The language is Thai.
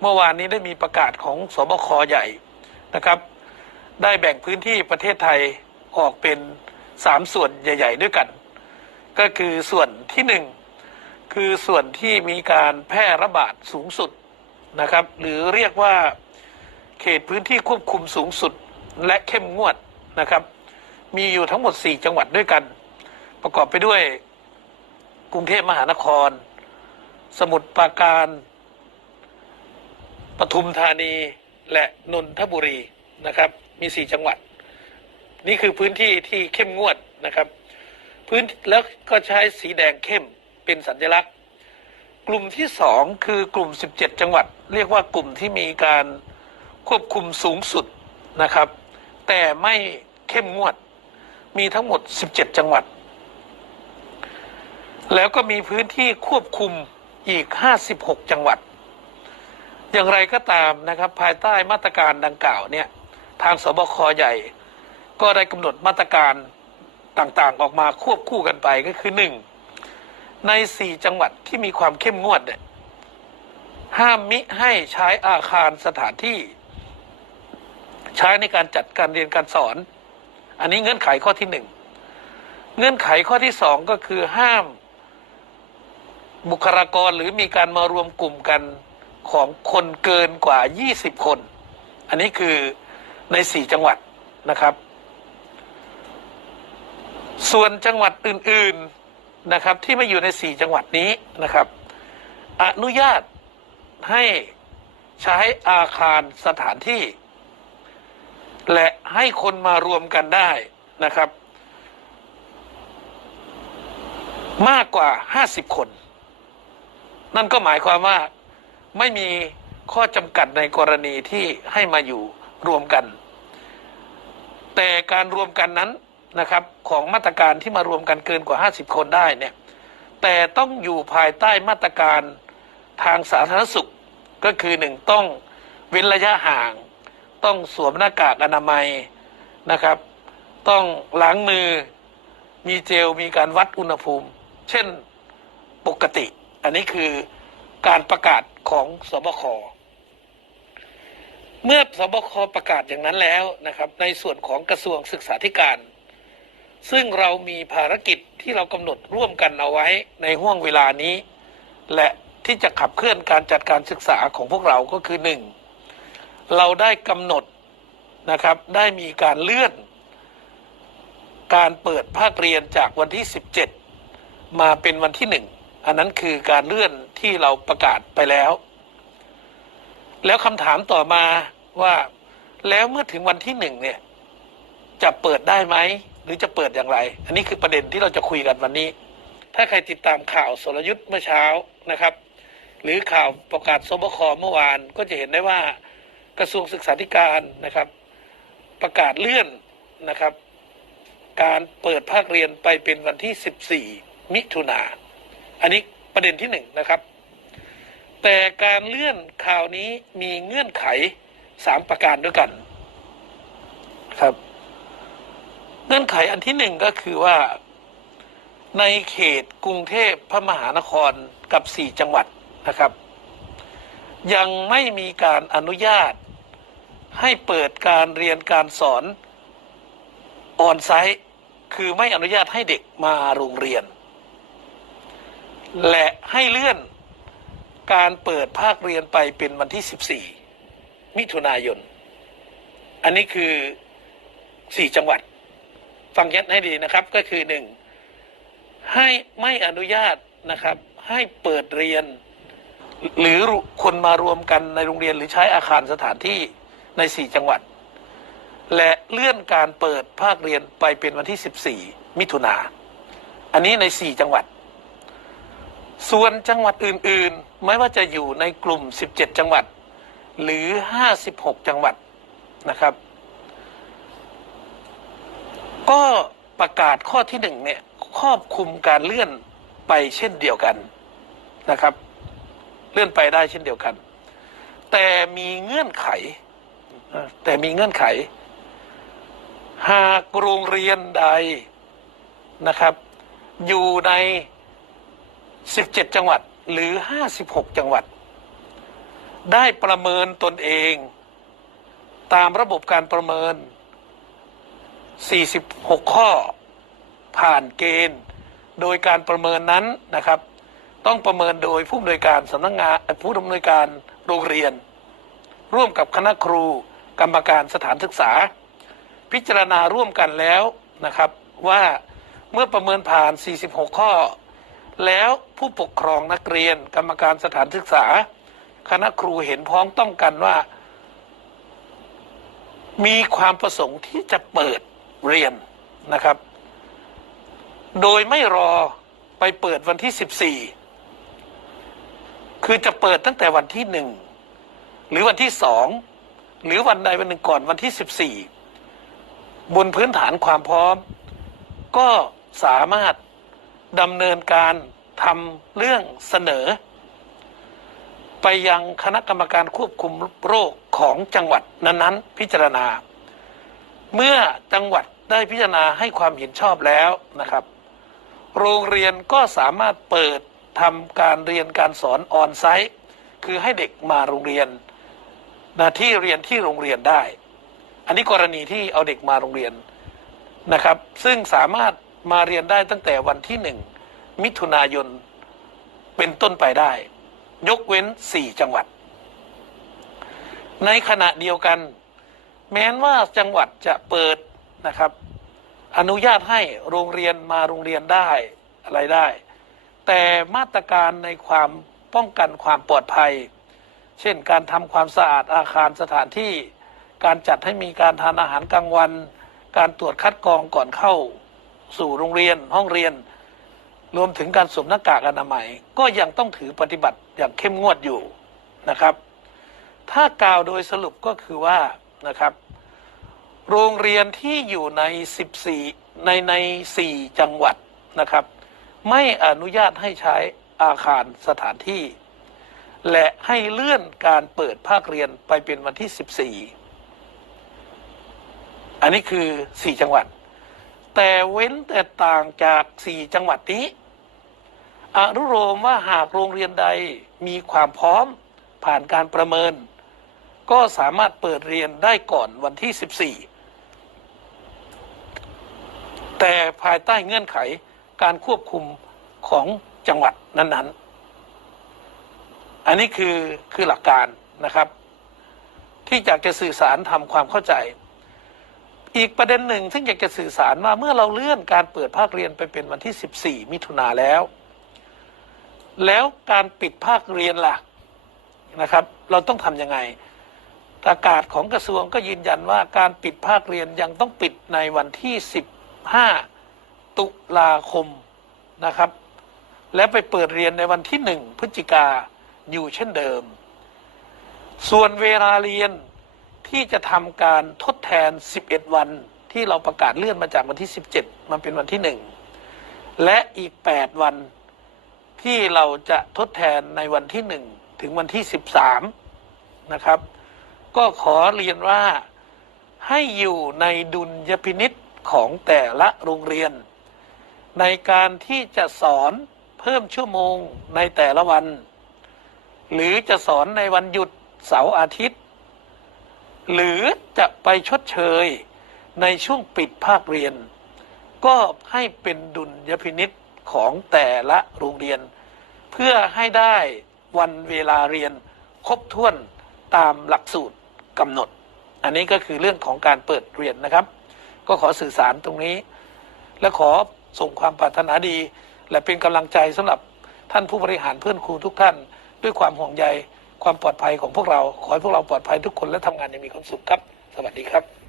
เมื่อวานนี้ได้มีประกาศของสบคใหญ่นะครับ ได้แบ่งพื้นที่ประเทศไทยออกเป็นสามส่วนใหญ่ ๆ ด้วยกัน ก็คือส่วนที่หนึ่งคือส่วนที่มีการแพร่ระบาดสูงสุดนะครับ หรือเรียกว่าเขตพื้นที่ควบคุมสูงสุดและเข้มงวดนะครับ มีอยู่ทั้งหมด 4 จังหวัดด้วยกัน ประกอบไปด้วยกรุงเทพมหานคร สมุทรปราการ ปทุมธานีและนนทบุรีนะครับ มี4จังหวัด นี่คือพื้นที่ที่เข้มงวดนะครับ พื้นแล้วก็ใช้สีแดงเข้มเป็นสัญลักษณ์ กลุ่มที่สองคือกลุ่ม 17 จังหวัด เรียกว่ากลุ่มที่มีการควบคุมสูงสุดนะครับ แต่ไม่เข้มงวด มีทั้งหมด 17 จังหวัด แล้วก็มีพื้นที่ควบคุมอีก 56 จังหวัด อย่างไรก็ตามนะครับ ภายใต้มาตรการดังกล่าวเนี่ยทางสบคใหญ่ ก็ได้กำหนดมาตรการต่างๆ ออกมาควบคู่กันไปก็คือหนึ่งในสี่จังหวัดที่มีความเข้มงวดเนี่ยห้ามมิให้ใช้อาคารสถานที่ ใช้ในการจัดการเรียนการสอน อันนี้เงื่อนไขข้อที่หนึ่งเงื่อนไขข้อที่สองก็คือห้ามบุคลากรหรือมีการมารวมกลุ่มกัน ของคนเกินกว่า 20 คน อันนี้คือในสี่จังหวัดนะครับ ส่วนจังหวัดอื่น ๆนะครับ ที่ไม่อยู่ในสี่จังหวัดนี้นะครับ อนุญาตให้ใช้อาคารสถานที่ และให้คนมารวมกันได้นะครับ มากกว่า 50 คน นั่นก็หมายความว่า ไม่มีข้อจำกัดในกรณีที่ให้มาอยู่รวมกัน แต่การรวมกันนั้นนะครับของมาตรการที่มารวมกันเกินกว่า 50 คนได้เนี่ยแต่ต้องอยู่ภายใต้มาตรการทางสาธารณสุขก็คือหนึ่งต้องเว้นระยะห่าง ต้องสวมหน้ากากอนามัยนะครับ ต้องล้างมือมีเจลมีการวัดอุณหภูมิ เช่นปกติ อันนี้คือ การประกาศของสบค เมื่อสบคประกาศอย่างนั้นแล้วนะครับ ในส่วนของกระทรวงศึกษาธิการ ซึ่งเรามีภารกิจที่เรากำหนดร่วมกันเอาไว้ในห่วงเวลานี้ และที่จะขับเคลื่อนการจัดการศึกษาของพวกเราก็คือหนึ่งเราได้กำหนดนะครับได้มีการเลื่อน การเปิดภาคเรียนจากวันที่ 17 มาเป็นวันที่หนึ่ง อันนั้นคือการเลื่อนที่เราประกาศไปแล้ว แล้วคำถามต่อมาว่าแล้วเมื่อถึงวันที่หนึ่งเนี่ย จะเปิดได้ไหม หรือจะเปิดอย่างไร อันนี้คือประเด็นที่เราจะคุยกันวันนี้ ถ้าใครติดตามข่าวสรยุทธ์เมื่อเช้านะครับ หรือข่าวประกาศสบคเมื่อวานก็จะเห็นได้ว่ากระทรวงศึกษาธิการนะครับ ประกาศเลื่อนนะครับ การเปิดภาคเรียนไปเป็นวันที่ 14 มิถุนา อันนี้ประเด็นที่หนึ่งนะครับ แต่การเลื่อนข่าวนี้มีเงื่อนไขสามประการด้วยกัน ครับ เงื่อนไขอันที่หนึ่งก็คือว่า ในเขตกรุงเทพพระมหานครกับสี่จังหวัดนะครับ ยังไม่มีการอนุญาต ให้เปิดการเรียนการสอนออนไซต์คือไม่อนุญาตให้เด็กมาโรงเรียน และให้เลื่อนการเปิดภาคเรียนไปเป็นวันที่ 14 มิถุนายน อันนี้คือ 4 จังหวัด ฟังยัดให้ดีนะครับก็คือหนึ่งให้ไม่อนุญาตนะครับ ให้เปิดเรียน หรือคนมารวมกันในโรงเรียนหรือใช้อาคารสถานที่ใน 4 จังหวัด และเลื่อนการเปิดภาคเรียนไปเป็นวันที่ 14 มิถุนาอันนี้ใน 4 จังหวัด ส่วนจังหวัดอื่นๆ ไม่ว่าจะอยู่ในกลุ่ม 17 จังหวัด หรือ 56 จังหวัดนะครับ ก็ประกาศข้อที่หนึ่งเนี่ยครอบคลุมการเลื่อนไปเช่นเดียวกันนะครับ เลื่อนไปได้เช่นเดียวกัน แต่มีเงื่อนไข แต่มีเงื่อนไข หากโรงเรียนใดนะครับ อยู่ใน 17 จังหวัดหรือ 56 จังหวัด ได้ประเมินตนเอง ตามระบบการประเมิน 46 ข้อ ผ่านเกณฑ์ โดยการประเมินนั้นนะครับ ต้องประเมินโดยผู้อำนวยการสำนักงานผู้อำนวยการโรงเรียน ร่วมกับคณะครูกรรมการสถานศึกษา พิจารณาร่วมกันแล้วนะครับว่าเมื่อประเมินผ่าน 46 ข้อ แล้วผู้ปกครองนักเรียนกรรมการสถานศึกษา คณะครูเห็นพ้องต้องกันว่า มีความประสงค์ที่จะเปิดเรียนนะครับ โดยไม่รอไปเปิดวันที่ 14 คือจะเปิดตั้งแต่วันที่หนึ่งหรือวันที่สองหรือวันใดวันหนึ่งก่อนวันที่ 14 บนพื้นฐานความพร้อม ก็สามารถ ดำเนินการทำเรื่องเสนอ ไปยังคณะกรรมการควบคุมโรคของจังหวัดนั้นๆ พิจารณา เมื่อจังหวัดได้พิจารณาให้ความเห็นชอบแล้วนะครับ โรงเรียนก็สามารถเปิดทำการเรียนการสอนออนไซต์ คือให้เด็กมาโรงเรียนนะที่เรียนที่โรงเรียนได้ อันนี้กรณีที่เอาเด็กมาโรงเรียนนะครับ ซึ่งสามารถ มาเรียนได้ตั้งแต่วันที่หนึ่งมิถุนายนเป็นต้นไปได้ ยกเว้นสี่จังหวัด ในขณะเดียวกัน แม้นว่าจังหวัดจะเปิดนะครับ อนุญาตให้โรงเรียนมาโรงเรียนได้อะไรได้ แต่มาตรการในความป้องกันความปลอดภัย เช่นการทำความสะอาดอาคารสถานที่ การจัดให้มีการทานอาหารกลางวัน การตรวจคัดกรองก่อนเข้า สู่โรงเรียนห้องเรียน รวมถึงการสวมหน้ากากอนามัย ก็ยังต้องถือปฏิบัติอย่างเข้มงวดอยู่นะครับ ถ้ากล่าวโดยสรุปก็คือว่านะครับ โรงเรียนที่อยู่ใน 14 ในใน 4 จังหวัดนะครับ ไม่อนุญาตให้ใช้อาคารสถานที่ และให้เลื่อนการเปิดภาคเรียนไปเป็นวันที่ 14 อันนี้คือ 4 จังหวัด แต่เว้นแต่ต่างจาก4จังหวัดนี้อนุโลมว่าหากโรงเรียนใดมีความพร้อมผ่านการประเมิน ก็สามารถเปิดเรียนได้ก่อนวันที่ 14 แต่ภายใต้เงื่อนไขการควบคุมของจังหวัดนั้น ๆ อันนี้คือคือหลักการนะครับ ที่อยากจะสื่อสารทำความเข้าใจ อีกประเด็นหนึ่งซึ่งอยากจะสื่อสารว่าเมื่อเราเลื่อนการเปิดภาคเรียนไปเป็นวันที่ 14 มิถุนาแล้ว แล้วการปิดภาคเรียนล่ะนะครับ เราต้องทำยังไงประกาศของกระทรวงก็ยืนยันว่าการปิดภาคเรียนยังต้องปิดในวันที่ 15 ตุลาคมนะครับ และไปเปิดเรียนในวันที่ 1 พฤศจิกาอยู่เช่นเดิม ส่วนเวลาเรียน ที่จะทำการทดแทน 11 วันที่เราประกาศเลื่อนมาจากวันที่ 17มาเป็นวันที่ 1 และอีก 8 วันที่เราจะทดแทนในวันที่ 1 ถึงวันที่ 13 นะครับ ก็ขอเรียนว่าให้อยู่ในดุลยพินิษของแต่ละโรงเรียน ในการที่จะสอนเพิ่มชั่วโมงในแต่ละวัน หรือจะสอนในวันหยุดเสาร์อาทิตย์ หรือจะไปชดเชยในช่วงปิดภาคเรียน ก็ให้เป็นดุลยพินิษของแต่ละโรงเรียน เพื่อให้ได้วันเวลาเรียนครบถ้วนตามหลักสูตรกำหนด อันนี้ก็คือเรื่องของการเปิดเรียนนะครับ ก็ขอสื่อสารตรงนี้ และขอส่งความปรารถนาดี และเป็นกำลังใจสำหรับท่านผู้บริหารเพื่อนครูทุกท่าน ด้วยความห่วงใย ความปลอดภัยของพวกเรา ขอให้พวกเราปลอดภัยทุกคนและทำงานอย่างมีความสุขครับ สวัสดีครับ